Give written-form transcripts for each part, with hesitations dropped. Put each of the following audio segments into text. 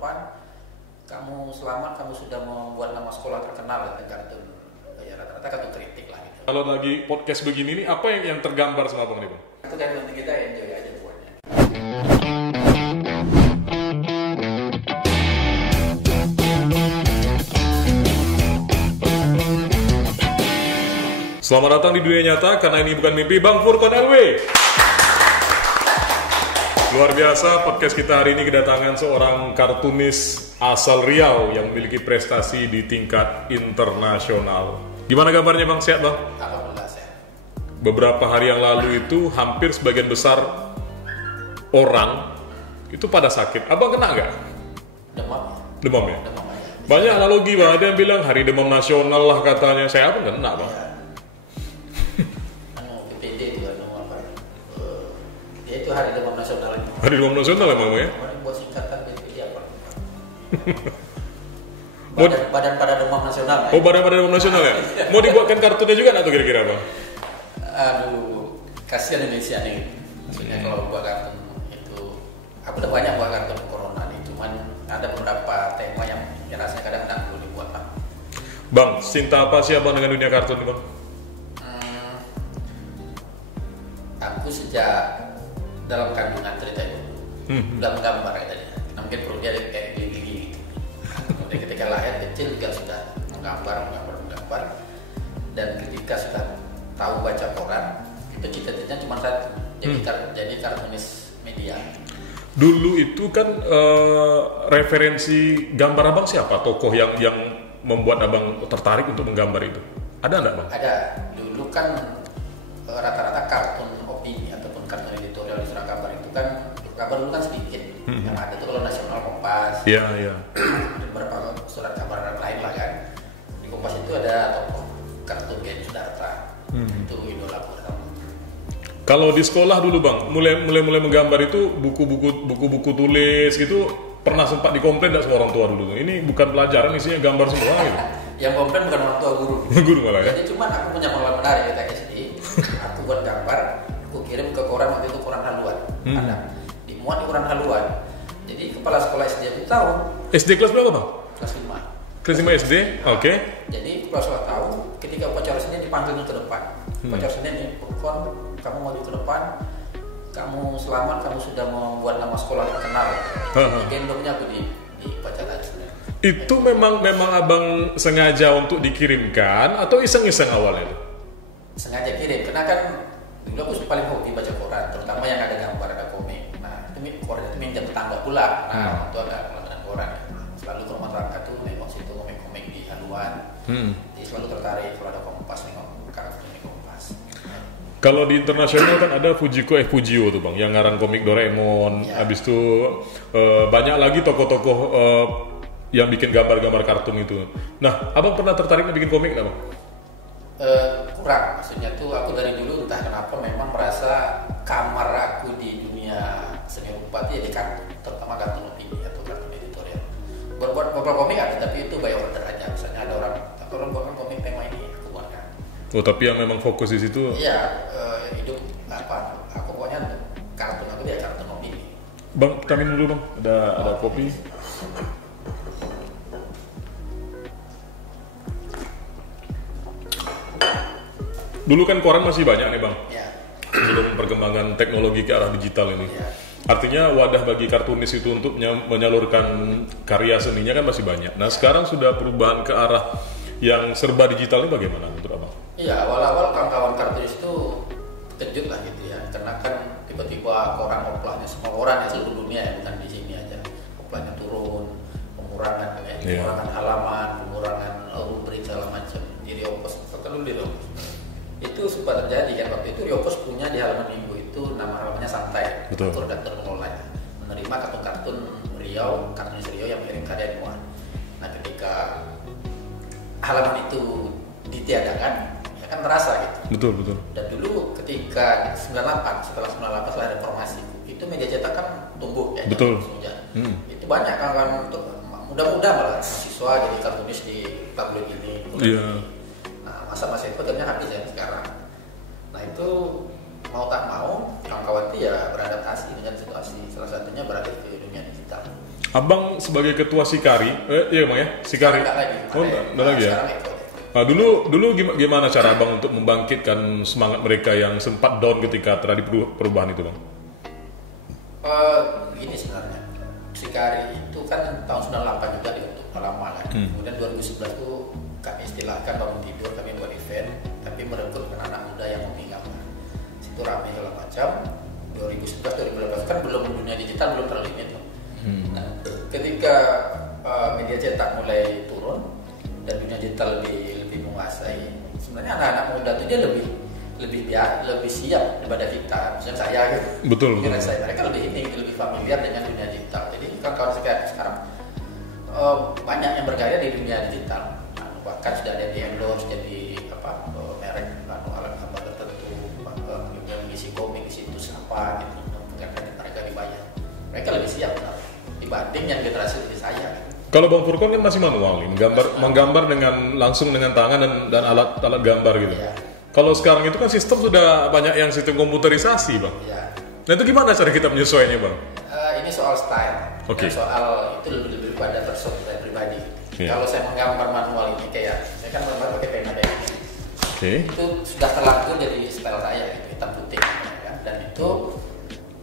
depan, kamu selamat, kamu sudah membuat nama sekolah terkenal, dan kartun ya rata-rata kartun kritik lah gitu. Kalau lagi podcast begini nih, apa yang tergambar sama Bang nih Bang? Itu kan nanti kita enjoy aja buatnya. Selamat datang di dunia nyata, karena ini bukan mimpi. Bang Furqan LW. Luar biasa, podcast kita hari ini kedatangan seorang kartunis asal Riau yang memiliki prestasi di tingkat internasional. Gimana kabarnya Bang? Sehat Bang? Alhamdulillah sehat. Beberapa hari yang lalu itu hampir sebagian besar orang itu pada sakit. Abang kena nggak? Demam. Demam ya? Demam aja. Banyak analogi Bang, ada yang bilang hari demam nasional lah katanya. Saya pun kena Bang. PPD itu kan demam apa? Ya itu hari demam nasional itu. Hari demam nasional emang ya? Kemarin buat singkatan PPD apa? Badan pada demam nasional. Oh, pada demam nasional ya? Mau dibuatkan kartunnya juga nggak tuh kira-kira Bang? Aduh, kasihan Indonesia nih. Maksudnya kalau buat kartun itu, aku udah banyak buat kartun corona nih. Cuman ada beberapa tema yang rasanya kadang-kadang perlu dibuat lah. Bang, cinta apa sih Abang dengan dunia kartun nih Bang? Aku sejak dalam kandungan cerita itu udah menggambar ya tadi. Nah, mungkin perlu dia kayak gini gitu. Kemudian ketika lahir kecil juga sudah menggambar. Dan ketika sudah tahu baca koran, itu cita-citanya cuma satu, jadi kartunis media. Dulu itu kan referensi gambar Abang siapa? Tokoh yang membuat Abang tertarik untuk menggambar itu? Ada nggak Bang? Ada. Dulu kan rata-rata kartun opini ataupun kartun editorial di surat kabar itu kan kabar dulu kan sedikit. Yang ada tuh kalau Nasional, Kompas. Iya. Ada beberapa surat kabar lain lah kan. Di Kompas itu ada tokoh kartun Gen Sudarta. Itu idola pertama. Kalau di sekolah dulu Bang, mulai menggambar itu buku-buku tulis gitu pernah sempat dikomplain nggak sama orang tua dulu? Ini bukan pelajaran, isinya gambar semua gitu. Yang komplain bukan orang tua, guru. Guru malah ya. Jadi cuman aku punya pengalaman menarik ketika SD. Aku buat gambar, aku kirim ke koran, waktu itu koran haluan. Ada dimuat di koran haluan. Jadi kepala sekolah SD itu tahu. SD kelas berapa Bang? Kelas 5. Kelas 5 SD? Oke. Jadi kepala sekolah tahu, ketika upacara seni dipanggilnya ke depan. Upacara seni nih, Furqan, kamu maju ke depan, kamu selamat, kamu sudah membuat nama sekolah terkenal. Gendongnya aku dibacakan sebenarnya. Itu memang Abang sengaja untuk dikirimkan atau iseng-iseng awalnya itu? Sengaja kirim, karena kan dulu aku paling hobi baca koran, terutama yang ada gambar, ada komik. Nah, itu koran itu minjem tetangga pula. Nah, itu agak langganan koran. Selalu ke rumah tetangga tuh nengok situ komik-komik di haluan. Jadi selalu tertarik kalau ada Kompas, nengok karakter di Kompas. Kalau di internasional kan ada Fujio tuh Bang, yang ngarang komik Doraemon. Ya. Habis itu banyak lagi tokoh-tokoh yang bikin gambar-gambar kartun itu. Nah, Abang pernah tertarik bikin komik nggak Bang? Kurang, maksudnya tuh aku dari dulu entah kenapa memang merasa kamar aku di dunia seni rupa itu ya di kartun, terutama kartun opini atau kartun editorial. Buat beberapa komik ada, tapi itu by order aja. Misalnya ada orang buatkan komik tema ini, aku buatkan. Oh, tapi yang memang fokus di situ. Iya, hidup apa? Aku pokoknya kartun aku dia kartun opini. Bang, kita minum dulu Bang. Ada kopi. Dulu kan koran masih banyak nih Bang. Ya. Sebelum perkembangan teknologi ke arah digital ini. Ya. Artinya wadah bagi kartunis itu untuk menyalurkan karya seninya kan masih banyak. Nah, sekarang sudah perubahan ke arah yang serba digital ini bagaimana menurut Abang? Iya, awal-awal kawan-kawan kartunis itu kejut lah gitu ya, karena kan tiba-tiba koran oplahnya semua koran ya seluruh dunia ya, bukan di sini aja. Oplahnya turun, pengurangan pengurangan halaman, pengurangan rubrik segala macam. Di Riopos, dulu di Riopos. Itu sempat terjadi kan, waktu itu Riopos punya di halaman Minggu itu nama halamannya Santai. Betul. Redaktur pengelolanya menerima kartun-kartun Riau, kartunis Riau yang kirim karya dimuat. Nah, ketika halaman itu ditiadakan, ya kan terasa gitu. Betul. Dan dulu ketika 98, setelah 98 setelah reformasi, itu media cetak kan tumbuh ya. Betul. Itu banyak kan untuk muda-muda malah mahasiswa jadi kartunis di tabloid ini. Iya. Nah, masa-masa itu ternyata habis ya sekarang. Nah, itu mau tak mau kawan-kawan itu ya beradaptasi dengan situasi. Salah satunya beralih ke dunia digital. Abang sebagai ketua Sikari, iya Bang ya, Sikari. Enggak lagi. Oh, enggak lagi ya. Sekarang ikut. Nah, dulu gimana cara Bang untuk membangkitkan semangat mereka yang sempat down ketika terjadi perubahan itu Bang? Gini sebenarnya, Sikari itu kan tahun 98 juga dibentuk lama kan. Kemudian 2011 itu kami istilahkan bangun tidur, kami buat event, tapi merekrut anak muda yang hobi gambar. Situ ramai segala macam. 2011 2018 kan belum dunia digital belum terlalu ini. Nah, ketika media cetak mulai turun dan dunia digital lebih menguasai, sebenarnya anak-anak muda itu dia lebih siap daripada kita. Misalnya saya gitu. Betul. Saya mereka lebih familiar dengan dunia digital. Jadi kan kalau sekarang banyak yang berkarya di dunia digital. Nah, bahkan sudah ada di endorse jadi merek alat gambar tertentu, mengisi komik, situs apa gitu. Mereka dibayar. Mereka lebih siap dibanding yang generasi saya. Kalau Bang Furkon kan masih manual nih, menggambar langsung dengan tangan dan alat gambar gitu. Ya. Kalau sekarang itu kan sistem sudah banyak yang sistem komputerisasi Bang. Ya. Nah itu gimana cara kita menyesuaikannya Bang? Ini soal style, Okay. soal itu lebih pada person dan pribadi. Yeah. Kalau saya menggambar manual ini kayak saya kan menggambar pakai pena kayak ini. Okay. Itu sudah terlanjur jadi style saya gitu, hitam putih ya. Dan itu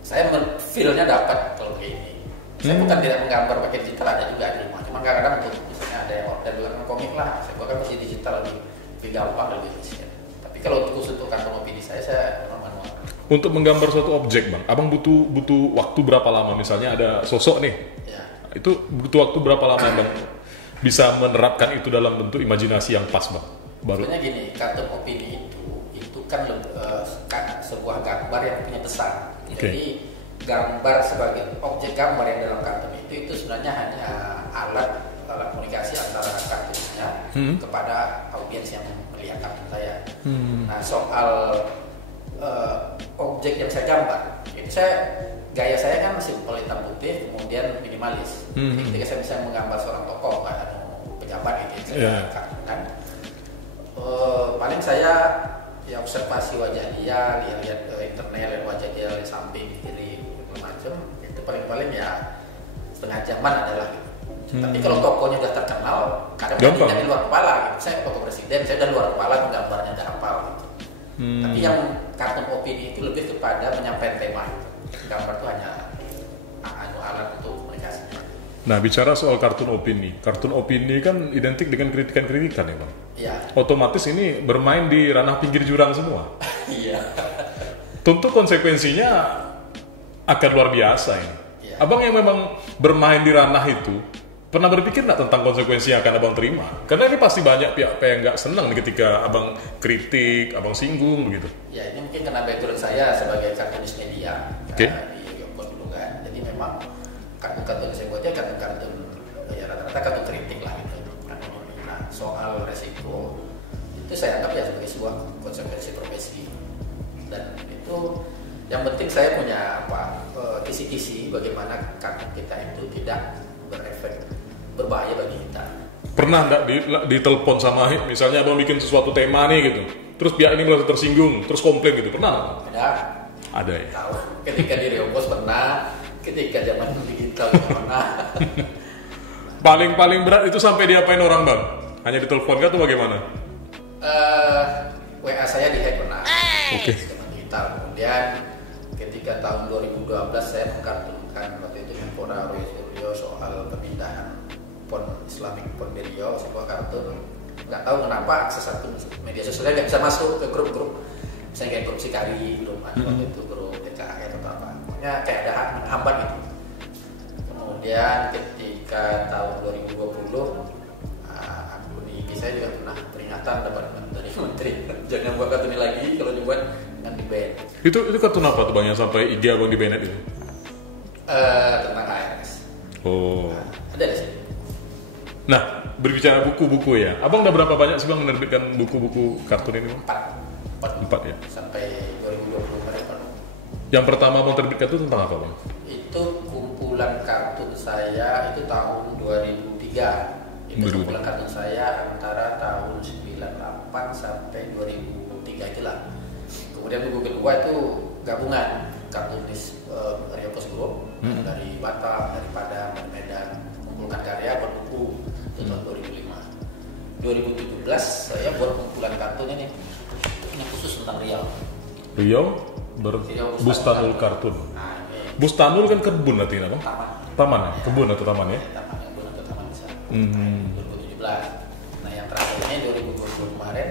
saya feel-nya dapat kalau begini. Saya bukan tidak menggambar pakai digital, ada juga di rumah. Cuma kadang-kadang untuk misalnya ada yang order dengan komik lah, saya bukan masih digital lebih gampang, lebih efisien. Tapi kalau khusus untuk kantor opini saya manual. Untuk menggambar suatu objek Bang, Abang butuh waktu berapa lama? Misalnya ada sosok nih, Ya. itu butuh waktu berapa lama Bang bisa menerapkan itu dalam bentuk imajinasi yang pas Bang? Baru. Sebenarnya gini, kartun opini itu kan sebuah gambar yang punya pesan. Okay. Jadi gambar sebagai objek gambar yang dalam kartun itu sebenarnya hanya alat komunikasi antara kartunisnya kepada audiens yang melihat kartun saya. Nah soal objek yang saya gambar, itu gaya saya kan simpel hitam putih, kemudian minimalis. Jadi ketika saya bisa menggambar seorang tokoh, pejabat gitu, kan, paling saya ya observasi wajah dia, lihat internet, lihat wajah dia di samping, kiri, macam itu paling ya setengah jaman adalah gitu. Tapi kalau tokohnya udah terkenal, kadang-kadang di luar kepala gitu. Saya tokoh presiden, saya udah luar kepala, gambarnya udah hafal gitu. Tapi yang kartun opini itu lebih kepada menyampaikan tema gitu. Gambar itu hanya alat untuk komunikasi. Nah bicara soal kartun opini kan identik dengan kritikan-kritikan ya Bang? Iya. Otomatis ini bermain di ranah pinggir jurang semua. Iya. Tentu konsekuensinya akan luar biasa ini. Ya. Abang yang memang bermain di ranah itu, pernah berpikir nggak tentang konsekuensi yang akan Abang terima? Karena ini pasti banyak pihak yang nggak senang ketika Abang kritik, Abang singgung begitu. Ya ini mungkin karena background saya sebagai kartunis media di Yogyakarta dulu kan. Jadi memang kartun-kartun saya buatnya kartun ya rata-rata kartun kritik lah gitu. Nah soal resiko itu saya anggap ya sebagai sebuah konsekuensi profesi. Dan itu yang penting saya punya kisi-kisi bagaimana kartun kita itu tidak berefek berbahaya bagi kita. Pernah nggak ditelepon sama misalnya Abang bikin sesuatu tema nih gitu, terus pihak ini merasa tersinggung, terus komplain gitu, pernah? Ada ya? Tahu. Ketika di Riopos pernah, ketika zaman digital pernah. Paling berat itu sampai diapain orang Bang? Hanya ditelepon atau bagaimana? WA saya di-hack pernah. Oke. Zaman digital. Kemudian ketika tahun 2012 saya mengkartunkan waktu itu Menpora Roy Suryo soal pemindahan pon Islamic pon di Riau, sebuah kartun. Nggak tahu kenapa akses akun media sosialnya nggak bisa masuk ke grup-grup. Misalnya kayak grup Sikari, grup waktu itu grup DKI atau apa. Pokoknya kayak ada hambat gitu. Kemudian ketika tahun 2020 akun IG saya juga pernah peringatan dapat dari menteri jangan buat kartun ini lagi, kalau dibuat dengan di-ban. Itu kartun apa tuh Bang yang sampai IG Abang di-ban itu? Tentang ARS. Oh. Ada di sini. Nah, berbicara buku-buku ya, Abang udah berapa banyak sih Bang menerbitkan buku-buku kartun ini? 4 ya? Sampai 2020 mereka. Yang pertama Abang terbitkan itu tentang apa Bang? Itu kumpulan kartun saya itu tahun 2003. Itu kumpulan kartun saya antara tahun 98 sampai 2003 itulah. Kemudian buku kedua itu gabungan kartunis Riopos Group dari Batam, dari Padang, dari Medan, 2017 saya buat kumpulan kartun ini khusus tentang Riau. Riau Bustanul Kartun. Nah, Bustanul kan kebun artinya apa? Taman ya? Kebun atau taman ya? Kebun atau taman bisa. 2017. Nah yang terakhir ini 2020 kemarin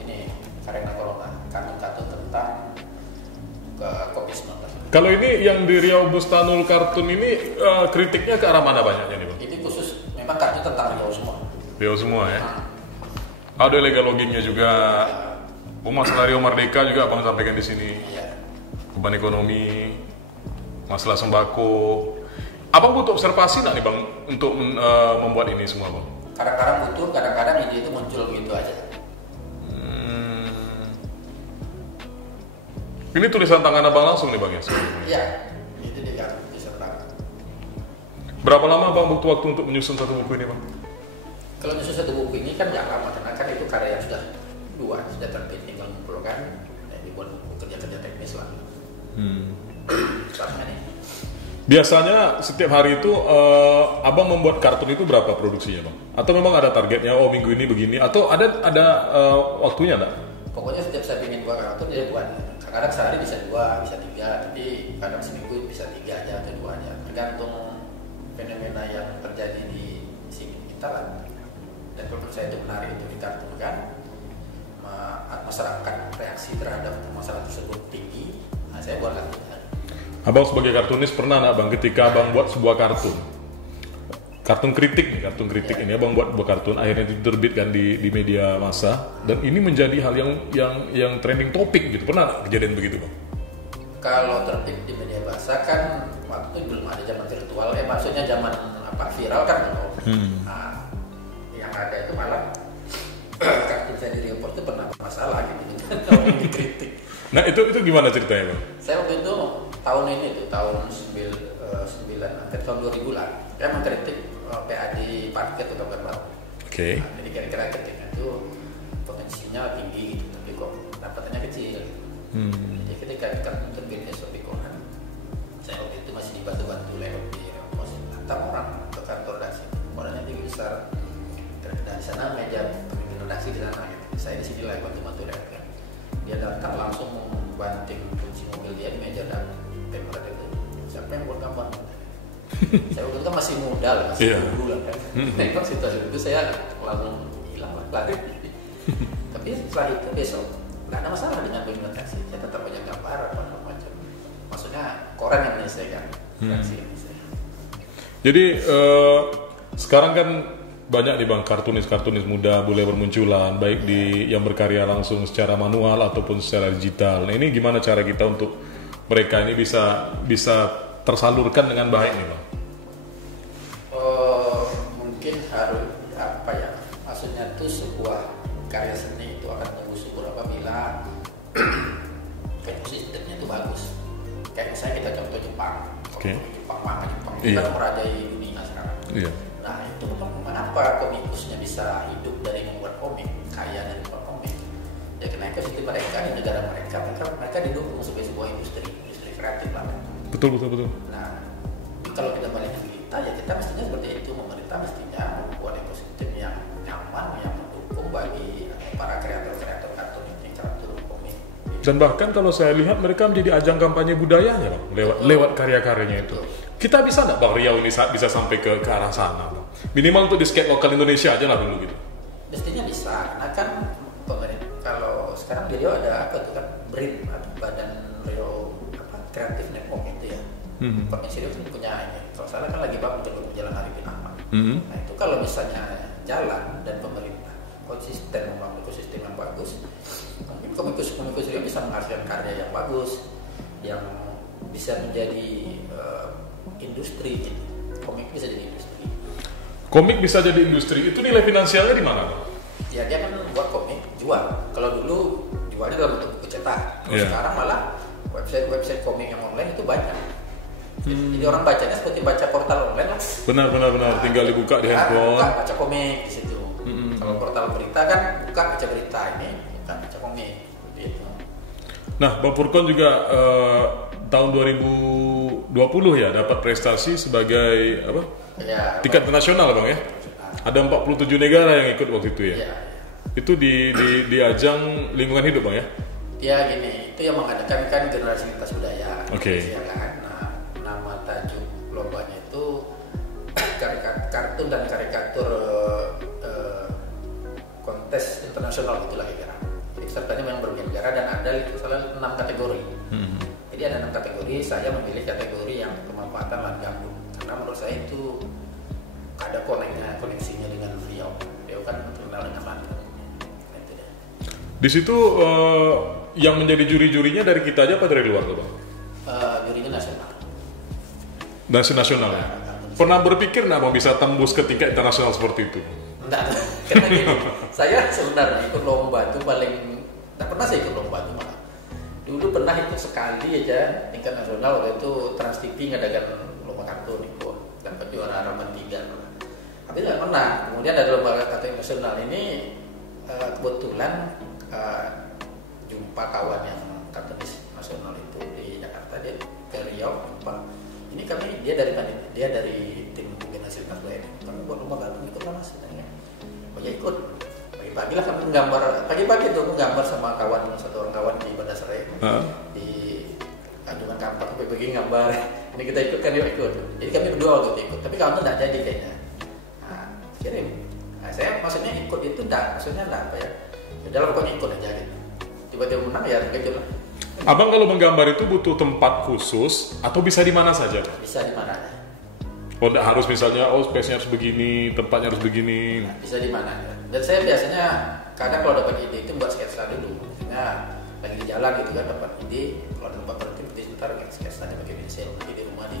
ini Karena Corona, kartun-kartun tentang COVID-19. Kalau ini yang di Riau Bustanul Kartun ini kritiknya ke arah mana banyaknya nih Bang? Ini khusus memang kartun tentang Riau semua. Riau semua ya? Ada legal loggingnya juga. Masalah Riau Merdeka juga Abang sampaikan di sini. Iya. Beban ekonomi, masalah sembako. Abang butuh observasi nggak nih Bang untuk membuat ini semua Bang? Kadang-kadang butuh, kadang-kadang ide itu muncul gitu aja. Ini tulisan tangan Abang langsung nih Bang ya? Iya, itu dia tulisan tangan. Berapa lama Bang butuh waktu untuk menyusun satu buku ini Bang? Kalau menyusun satu buku ini kan nggak lama, karena kan itu karya yang sudah terbit, tinggal mengumpulkan dan dibuat buku kerja-kerja teknis lah. Sama nih. Biasanya setiap hari itu Abang membuat kartun itu berapa produksinya Bang? Atau memang ada targetnya, oh minggu ini begini, atau ada waktunya enggak? Pokoknya setiap saya ingin buat kartun dia buat. Kadang sehari bisa 2, bisa 3, tapi kadang seminggu bisa 3 aja atau 2 aja, tergantung fenomena yang terjadi di sini kita lah. Dan menurut saya itu menarik untuk dikartunkan. Masyarakat reaksi terhadap masalah tersebut tinggi, nah saya buat kartun. Abang sebagai kartunis pernah nggak Bang ketika Abang buat sebuah kartun kritik ini Abang buat sebuah kartun akhirnya diterbitkan di media massa dan ini menjadi hal yang trending topik gitu, pernah nggak kejadian begitu Bang? Kalau terbit di media massa kan waktu belum ada zaman virtual, maksudnya zaman viral kan belum. Nah, yang ada itu malah kartun saya di report itu pernah masalah gitu kalau dikritik. Nah itu gimana ceritanya Bang? Saya waktu itu tahun 2000 lah, saya mengkritik PAD parkir atau baru. Oke. Nah, jadi kira-kira kritiknya itu potensinya tinggi gitu, tapi kok dapatannya kecil. Jadi ketika kartun terbit esok di koran, saya waktu itu masih dibantu lewat di pos antar orang ke kantor redaksi. Korannya tinggi besar, dan di sana meja pemimpin redaksi di sana. Gitu. Saya di sini lah bantu lewat. Dia datang langsung membanting kunci mobil dia di meja dan paper itu. Siapa yang buat gambar? Saya waktu itu kan masih muda lah, masih dulu lah kan. Nengok situasi itu saya langsung hilang lah, lari. Tapi setelah itu besok nggak ada masalah dengan implementasi. Saya tetap banyak gambar apa macam. Maksudnya koran yang menyelesaikan. Jadi sekarang kan banyak nih Bang kartunis muda boleh bermunculan baik di yang berkarya langsung secara manual ataupun secara digital. Nah ini gimana cara kita untuk mereka ini bisa tersalurkan dengan baik nih Bang? Mungkin harus maksudnya itu sebuah karya seni itu akan tumbuh subur apabila ekosistemnya itu bagus. Kayak misalnya kita contoh Jepang. Jepang itu kan merajai dunia sekarang. Nah itu mengapa komikusnya bisa hidup dari membuat komik, kaya dari membuat komik? Ya karena ekosistem mereka di negara mereka didukung sebagai sebuah industri kreatif lah. Betul. Nah kalau kita baliknya kita mestinya seperti itu, pemerintah mestinya membuat ekosistem yang nyaman, yang mendukung bagi para kreator kartun ini, kartun komik. Dan bahkan kalau saya lihat mereka menjadi ajang kampanye budayanya Bang, lewat karya-karyanya itu. Kita bisa nggak Bang Riau ini bisa sampai ke arah sana Bang? Minimal untuk di skate lokal Indonesia aja lah dulu gitu. Mestinya bisa, karena kan pemerintah kalau sekarang di Riau ada apa tuh kan BRIN, Badan Riau Kreatif Network itu ya. Provinsi Riau kan punya ini. Kalau salah kan lagi bangun Jalan Arifin Ahmad. Nah itu kalau misalnya jalan dan pemerintah konsisten membangun ekosistem yang bagus, mungkin komikus Riau bisa menghasilkan karya yang bagus, yang bisa menjadi industri. Komik bisa jadi industri. Komik bisa jadi industri. Itu nilai finansialnya di mana Bang? Ya dia kan buat komik jual. Kalau dulu jualnya dalam bentuk buku cetak. Sekarang malah website komik yang online itu banyak. Jadi orang bacanya seperti baca portal online lah. Benar. Tinggal dibuka di handphone. Baca komik di situ. Kalau portal berita kan buka baca berita, ini bukan baca komik. Gitu. Nah, Bang Furkon juga tahun 2020 ya dapat prestasi sebagai tingkat internasional Bang ya. ada 47 negara yang ikut waktu itu ya. Ya, Itu di ajang lingkungan hidup Bang ya? ya gini, itu yang mengadakan kan generasi lintas budaya. Oke. Ya kan? Nah, nama tajuk lombanya itu kartun dan karikatur kontes internasional itulah kira. Jadi pesertanya memang berbagai negara dan ada itu salah 6 kategori. Jadi ada 6 kategori, saya memilih kategori yang kemanfaatan lahan gambut karena menurut saya itu ada koneksinya dengan Riau. Riau kan terkenal dengan lahan gambutnya. Itu deh. Di situ yang menjadi juri-jurinya dari kita aja apa dari luar tuh Bang? Jurinya nasional. Nasional ya? Pernah berpikir nggak Bang bisa tembus ke tingkat internasional seperti itu? Enggak, karena gini, saya sebenarnya ikut lomba itu paling, tak pernah saya ikut lomba itu malah. Dulu pernah ikut sekali aja tingkat nasional, waktu itu Trans TV ngadakan lomba kartun ikut, dapat juara harapan 3. Tapi tidak pernah. Kemudian ada lomba kartun nasional ini kebetulan jumpa kawan yang kartunis nasional itu di Jakarta, dia ke Riau jumpa. Ini kami dia dari tim generasi lintas budaya. Kami buat lomba kartun ikut lah Mas. Oh ya ikut. Pagi-pagi lah kami menggambar. Pagi-pagi tuh menggambar sama satu orang kawan di Bandar Serai di Kandungan Kampak. Pagi-pagi gambar. Ini kita ikut kan dia ikut. Jadi kami berdua waktu itu ikut. Tapi kawan tuh nggak jadi kayaknya. Nah, kirim. Nah, saya maksudnya ikut itu maksudnya enggak apa ya. Ya dalam pokoknya ikut aja gitu. Tiba-tiba menang ya begitu lah. Abang kalau menggambar itu butuh tempat khusus atau bisa di mana saja? Bisa di mana aja. Oh, enggak harus misalnya, space-nya harus begini, tempatnya harus begini. Nah, bisa di mana aja. Dan saya biasanya kadang kalau dapat ide itu buat sketsa dulu. Maksudnya lagi di jalan gitu kan dapat ide, kalau ada tempat berhenti sebentar sketsa aja pakai pensil, di rumah di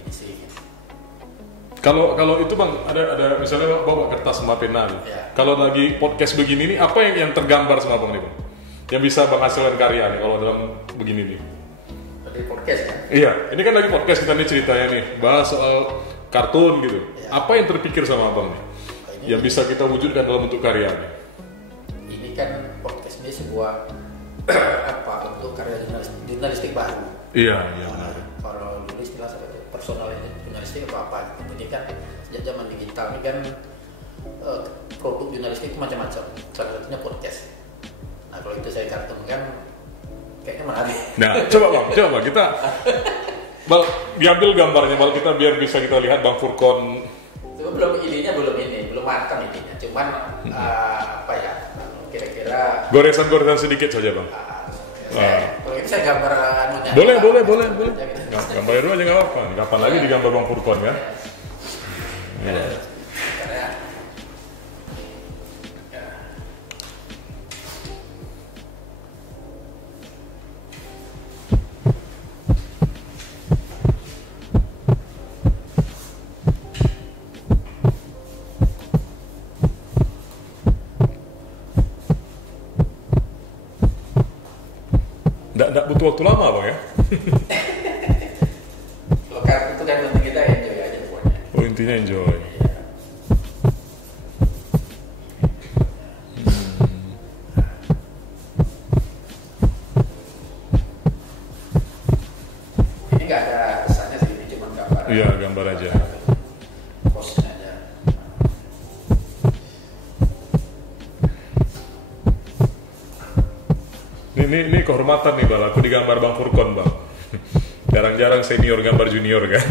finishing. Gitu. Kalau itu Bang, ada misalnya bawa kertas sama pena nih. Ya. Kalau lagi podcast begini nih, apa yang tergambar sama Bang nih Bang? Yang bisa Bang hasilkan karya nih kalau dalam begini nih. Dari podcast kan? Iya, ini kan lagi podcast kita nih ceritanya nih, bahas soal kartun gitu. Ya. Apa yang terpikir sama Abang nih? Yang bisa kita wujudkan dalam bentuk karya nih? Ini kan podcast ini sebuah bentuk karya jurnalistik baru. Iya benar. Kalau dulu istilah seperti personal jurnalistik apa? Ini kan sejak zaman digital ini kan produk jurnalistik itu macam-macam. Salah satunya podcast. Nah kalau itu saya kartunkan kayaknya menarik. Nah, coba Bang, kita diambil gambarnya, Bang, kita biar bisa kita lihat Bang Furkon. Belum matang idenya. Cuman apa ya? Kira-kira Goresan-goresan sedikit saja, Bang. Kalau itu saya gambar anunya. Boleh. Gitu. Gambar dulu aja nggak apa-apa. Kapan lagi digambar Bang Furkon kan? Ya. Nggak butuh waktu lama Bang ya? Kalau kartu itu kan penting kita enjoy aja pokoknya. Oh intinya enjoy. Ini nggak ada pesannya sih, ini cuma gambar. Iya gambar aja. Posnya aja. Ini kehormatan nih Bang, aku digambar Bang Furkon Bang. Jarang-jarang senior gambar junior kan.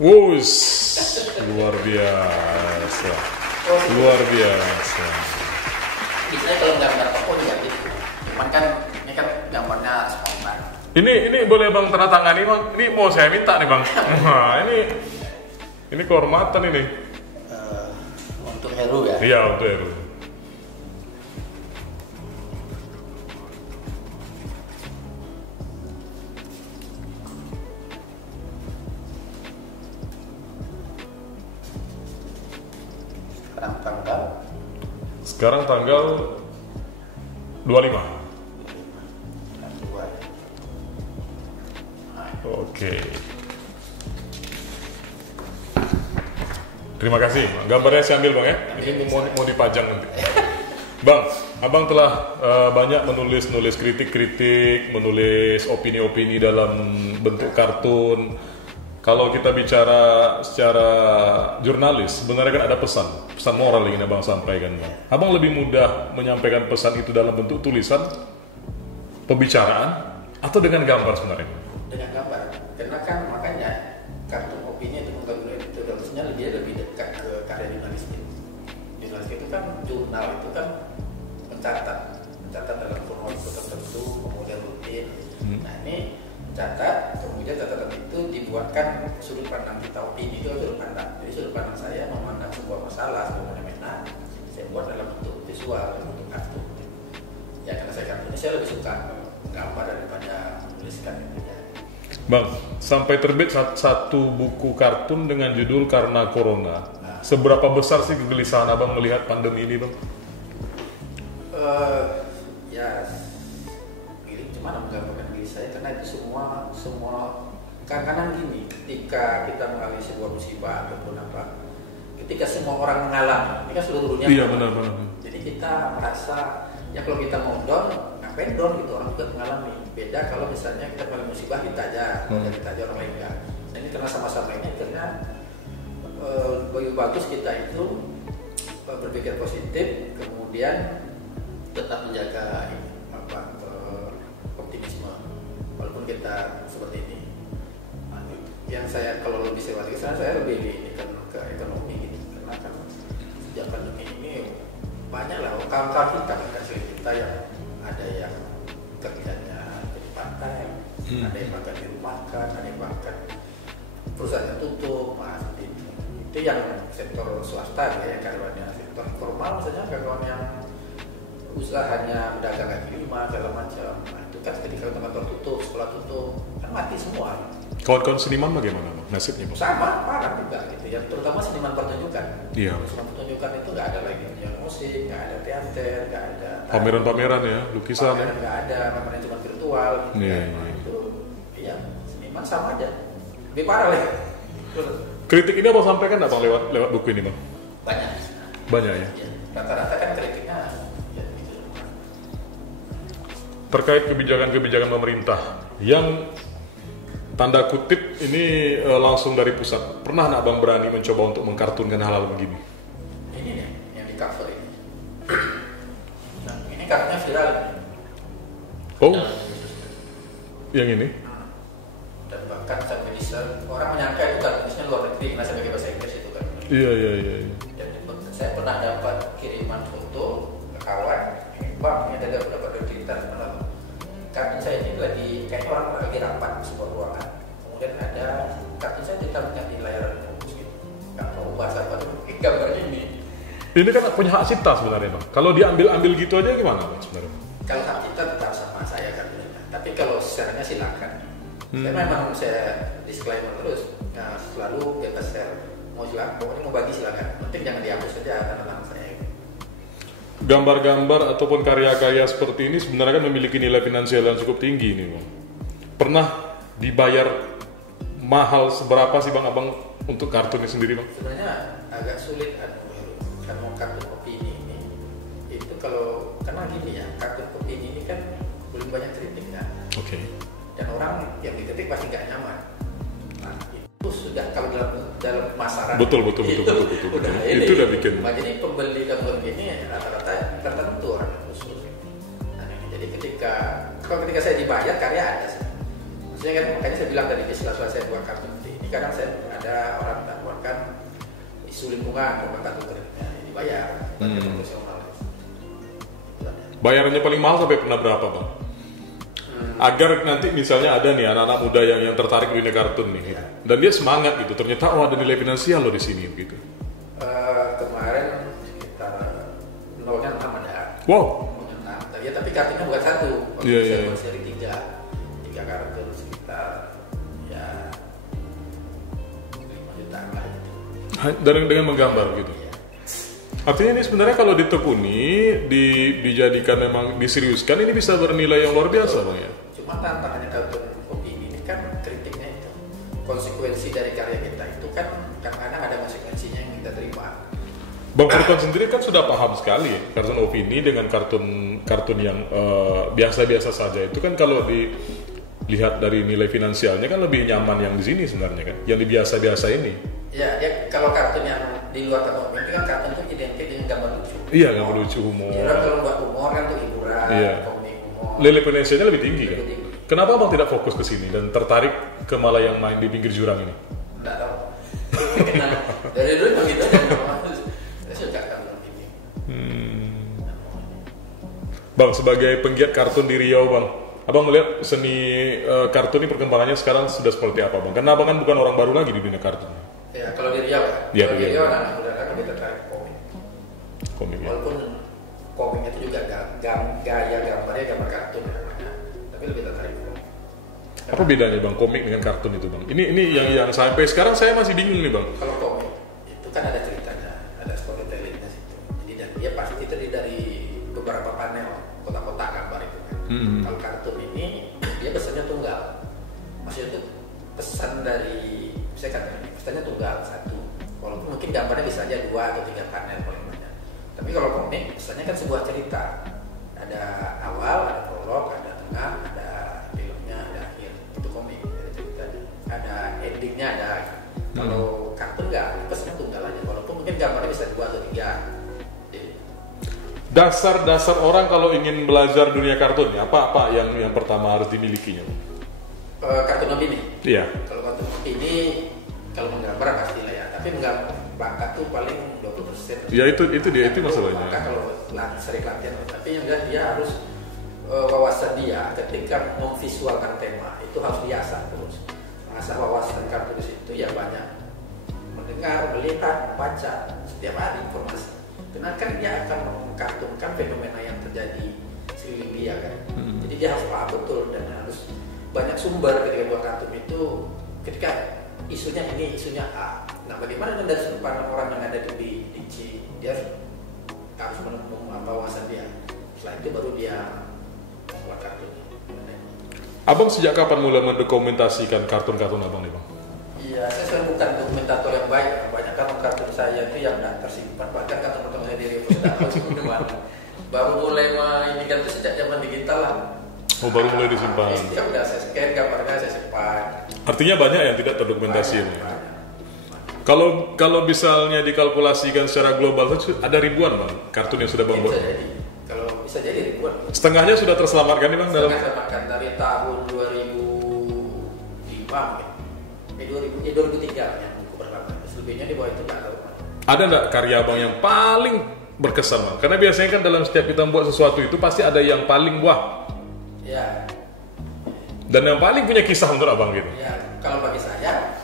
Wus, luar biasa. Bisa kalau gambar toko juga gitu. Cuman kan ini kan gambarnya spontan. Ini boleh Bang tanda tangan ini Bang. Ini mau saya minta nih Bang. Wah, ini kehormatan ini. Untuk Heru ya. Iya, untuk Heru. Sekarang tanggal 25. Oke. Terima kasih. Gambarnya saya ambil Bang ya. Ini mau dipajang nanti. Bang, abang telah banyak menulis kritik-kritik, menulis opini-opini dalam bentuk kartun. Kalau kita bicara secara jurnalis, sebenarnya kan ada pesan moral yang ingin abang sampaikan. Abang lebih mudah menyampaikan pesan itu dalam bentuk tulisan, pembicaraan, atau dengan gambar sebenarnya? Dengan gambar, karena kan makanya kartun opini itu harusnya lebih dekat ke karya jurnalistik. Jurnalistik itu kan, jurnal itu kan mencatat dalam kronologi tertentu, kemudian rutin. Nah ini catat, kemudian catatan itu dibuatkan sudut pandang kita, opini itu sudut pandang. Jadi sudut pandang saya memandang sebuah masalah, sebuah fenomena, saya buat dalam bentuk visual, dalam bentuk kartun. Ya karena saya kartunis, saya lebih suka gambar daripada menuliskan itu ya. Bang, sampai terbit satu buku kartun dengan judul Karena Corona. Seberapa besar sih kegelisahan abang melihat pandemi ini, Bang? Ya, ini gimana menggambarkan diri saya, karena itu semua kadang-kadang gini, ketika kita mengalami sebuah musibah ataupun apa, ketika semua orang mengalami, ini kan seluruh dunia. Iya benar. Jadi kita merasa ya kalau kita mau down, ngapain down gitu, orang juga mengalami. Beda kalau misalnya kita mengalami musibah kita aja, kita aja orang lain enggak. Nah, ini karena sama-sama ini karena lebih bagus kita itu berpikir positif, kemudian tetap menjaga optimisme walaupun kita seperti ini. Yang saya kalau lebih lagi saya lebih ke ekonomi gitu, karena kan sejak pandemi ini banyak lah kawan-kawan kita yang ada yang kerjanya di pantai, ada yang makan di rumah kan, ada yang makan perusahaan tutup, itu yang sektor swasta ya, karyawannya sektor informal misalnya karyawan yang usahanya pedagang kaki lima segala macam. Nah, itu kan ketika kantor tutup, sekolah tutup, kan mati semua. Kawan-kawan seniman bagaimana, Bang? Nasibnya, Bang? Sama, parah juga gitu. Yang terutama seniman pertunjukan. Iya. Seniman pertunjukan itu nggak ada lagi yang musik, nggak ada teater, nggak ada pameran-pameran ya, lukisan ya. Nggak ada, pameran cuma virtual. Gitu. Iya. Itu, iya, seniman sama aja. Lebih parah lagi. Kritik ini abang sampaikan nggak, Bang, lewat buku ini, Bang? Banyak ya. Iya. Rata-rata kan kritiknya. Terkait kebijakan-kebijakan pemerintah yang tanda kutip ini langsung dari pusat, pernah nggak Bang berani mencoba untuk mengkartunkan hal-hal begini? Ini nih yang di cover ini. Nah, ini kartunya viral. Oh, yang ini? Dan bahkan sampai bisa orang menyangka itu kartunisnya luar negeri, karena saya pakai bahasa Inggris itu kan. Iya. Dan saya pernah dapat kiriman foto ke kawan, Bang, ini ada dapat dari internasional. Kartun saya ini lagi kayaknya orang lagi rapat di sebuah ruangan. Kemudian ada kartun saya ditaruhnya di layar fokus gitu. Nggak tahu bahasa apa tuh, gambarnya ini. Ini kan punya hak cipta sebenarnya, Bang. Kalau diambil gitu aja gimana, Bang, sebenarnya? Kalau hak cipta tetap sama saya kartunya. Tapi kalau secaranya silakan. Saya memang saya disclaimer terus. Nah, selalu kita share. Mau silakan, pokoknya mau bagi silakan. Penting jangan dihapus saja tanda tangan saya. Gambar-gambar ataupun karya-karya seperti ini sebenarnya kan memiliki nilai finansial yang cukup tinggi nih, Bang. Pernah dibayar mahal seberapa sih, Bang, abang untuk kartunnya sendiri, Bang? Sebenarnya agak sulit kan mau kartun opini ini. Itu kalau karena gini ya, kartun opini ini kan belum banyak kritik kan. Oke. Dan orang yang dikritik pasti nggak nyaman. Nah, itu sudah kalau dalam masyarakat. Betul. Itu udah bikin. Nah, jadi pembeli kartun ini rata-rata tertentu orang khusus. Nah, jadi ketika saya dibayar karya ada sih. Maksudnya kan makanya saya bilang tadi di sela-sela saya buat kartun ini kadang saya ada orang menawarkan isu lingkungan buat kartun kreditnya dibayar profesional. Bayarannya paling mahal sampai pernah berapa, Bang? Agar nanti misalnya ada nih anak-anak muda yang tertarik di dunia kartun nih, dan dia semangat gitu. Ternyata ada nilai finansial loh di sini gitu. Kemarin sekitar 0,6 ada. Wow. 0,6. Ya, tapi kartunya bukan satu. Iya. Seri 3 kartun sekitar ya 5 juta lah gitu. Dengan menggambar gitu. Iya. Artinya ini sebenarnya kalau ditekuni, dijadikan memang diseriuskan, ini bisa bernilai yang luar biasa, Bang ya. Cuma tantangannya kartun opini ini kan kritiknya itu konsekuensi dari karya kita itu kan kadang-kadang ada konsekuensinya yang kita terima. Bang Furqan sendiri kan sudah paham sekali ya, kartun opini dengan kartun yang biasa-biasa saja itu kan kalau dilihat dari nilai finansialnya kan lebih nyaman yang di sini sebenarnya kan, yang di biasa-biasa ini. Ya, kalau kartun yang di luar kartun opini kan kartun itu identik dengan gambar lucu. Iya, gambar lucu, humor. Ya, kalau buat humor kan tuh hiburan, Iya. komik humor. Nilai finansialnya lebih tinggi kan. Lebih tinggi. Kenapa Bang tidak fokus ke sini dan tertarik ke malah yang main di pinggir jurang ini? Nggak tahu. Dari dulu memang gitu aja. Saya suka kartun ini. Bang, sebagai penggiat kartun di Riau, Bang, Abang melihat seni kartun ini perkembangannya sekarang sudah seperti apa, Bang? Karena Abang kan bukan orang baru lagi di dunia kartun. Ya, kalau di Riau Ya, kalau di di Riau. Riau anak muda kan lebih tertarik komik. Komik ya. Walaupun komiknya itu juga gaya gambarnya gambar kartun namanya, tapi lebih tertarik komik. Apa bedanya Bang komik dengan kartun itu, Bang? Ini yang sampai sekarang saya masih bingung nih, Bang. Kalau komik itu kan ada ceritanya, ada storytellingnya situ. Jadi dan dia pasti terdiri dari beberapa panel, kotak-kotak gambar itu kan. Kalau kartun ini dia pesannya tunggal. Maksudnya itu pesan dari saya katakan pesannya tunggal satu. Walaupun mungkin gambarnya bisa aja 2 atau 3 panel paling banyak. Tapi kalau komik pesannya kan sebuah cerita. Ada awal, ada prolog, ada tengah, ada filmnya, ada akhir. Itu komik, ada ceritanya. Ada endingnya, ada. Kalau kartun enggak, pesannya tunggal aja. Walaupun mungkin gambarnya bisa 2 atau 3. Dasar-dasar orang kalau ingin belajar dunia kartun, apa yang pertama harus dimilikinya? Kartun opini. Iya. Kalau kartun opini, kalau menggambar pasti lah ya. Tapi menggambar bakat tuh paling 20%. Ya itu dia itu masalahnya. Bakat kalau sering latihan, tapi yang jelas dia harus wawasan dia ketika memvisualkan tema itu harus diasah terus. Mengasah wawasan kartunis itu ya banyak mendengar, melihat, membaca setiap hari informasi. Karena kan dia akan mengkartunkan fenomena yang terjadi sekeliling dia kan. Jadi dia harus paham betul dan harus banyak sumber ketika buat kartun itu. Ketika isunya ini, isunya A. Nah, bagaimana dari sudut pandang orang yang ada di C, dia harus menemukan apa wawasan dia. Setelah itu baru dia membuat kartun. Abang sejak kapan mulai mendokumentasikan kartun-kartun Abang nih, Bang? Iya, saya sebenarnya bukan dokumentator yang baik. Banyak kartun saya itu yang tidak tersimpan. Bahkan kartun-kartun saya diri pun tidak tahu di mana. Baru mulai ini kan itu sejak zaman digital lah. Oh, baru mulai disimpan. Ya udah saya scan gambarnya, saya simpan. Artinya banyak yang tidak terdokumentasi ini. Banyak. Kalau misalnya dikalkulasikan secara global ada ribuan Bang kartun yang sudah Bang buat. Bisa jadi. Kalau bisa jadi ribuan. Setengahnya sudah terselamatkan nih Bang dalam. Selamatkan dari tahun 2005 mungkin. 2003 yang buku pertama. Selebihnya di bawah itu nggak tahu. Ada nggak karya Bang yang paling berkesan Bang? Karena biasanya kan dalam setiap kita membuat sesuatu itu pasti ada yang paling wah. Ya. Dan yang paling punya kisah untuk Abang gitu. Ya, kalau bagi saya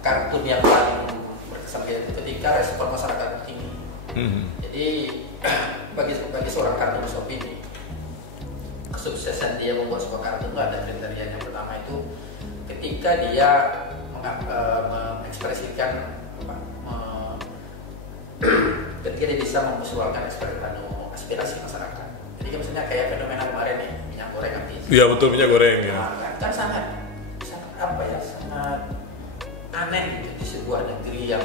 kartun yang paling berkesan itu ketika respon masyarakat tinggi. Jadi bagi seorang kartunis opini, kesuksesan dia membuat sebuah kartun itu ada kriteria. Yang pertama itu ketika dia mengekspresikan ketika dia bisa memvisualkan aspirasi masyarakat. Jadi misalnya kayak fenomena kemarin nih, minyak goreng habis. Iya betul, minyak goreng ya. Nah, kan sangat apa ya, sangat aneh gitu, di sebuah negeri yang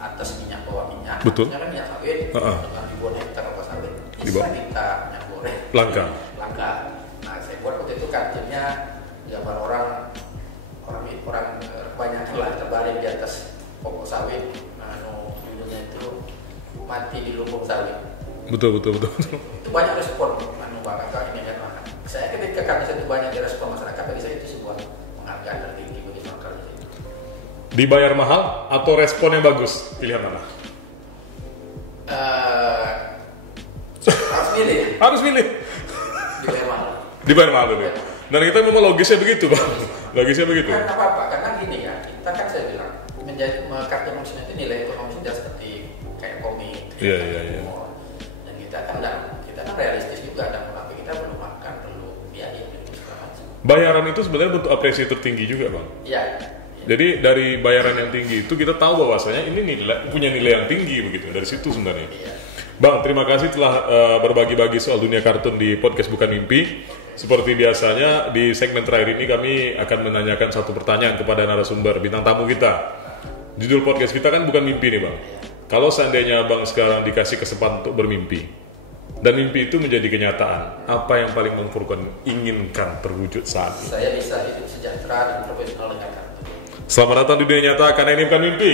atas minyak bawah minyak. Betul. Kan minyak sawit dengan ribuan hektar kelapa sawit bisa kita minyak goreng. Langka. Nah, saya buat waktu itu kartunya gambar orang kebanyakan lah terbaring di atas pokok sawit. Nah, judulnya itu mati di lumbung sawit. Betul. Itu banyak respon bakal ini kan. Saya ketika kartus itu banyak direspon masyarakat, bagi saya itu sebuah penghargaan tertinggi bagi seorang kartus itu. Dibayar mahal atau respon yang bagus? Pilihan mana? Harus milih. Harus milih. Dibayar mahal. Dibayar mahal dulu. Dan kita memang logisnya begitu Bang. Logisnya begitu. Karena apa? Karena gini ya, kita kan saya bilang menjadi kartun manusia itu nilai ekonomisnya tidak seperti kayak komik. Iya. Dan kita kan realistis juga, dan tapi kita perlu makan, perlu biaya, segala macam. Bayaran itu sebenarnya bentuk apresiasi tertinggi juga Bang. Iya. Jadi dari bayaran yang tinggi itu kita tahu bahwasanya ini punya nilai yang tinggi begitu. Dari situ sebenarnya. Iya. Bang, terima kasih telah berbagi-bagi soal dunia kartun di podcast Bukan Mimpi. Seperti biasanya di segmen terakhir ini kami akan menanyakan satu pertanyaan kepada narasumber bintang tamu kita. Judul podcast kita kan Bukan Mimpi nih Bang. Kalau seandainya Abang sekarang dikasih kesempatan untuk bermimpi, dan mimpi itu menjadi kenyataan, apa yang paling Bang Furqan inginkan terwujud saat ini? Saya bisa hidup sejahtera dan profesional dengan kartu. Selamat datang di dunia nyata, karena ini bukan mimpi.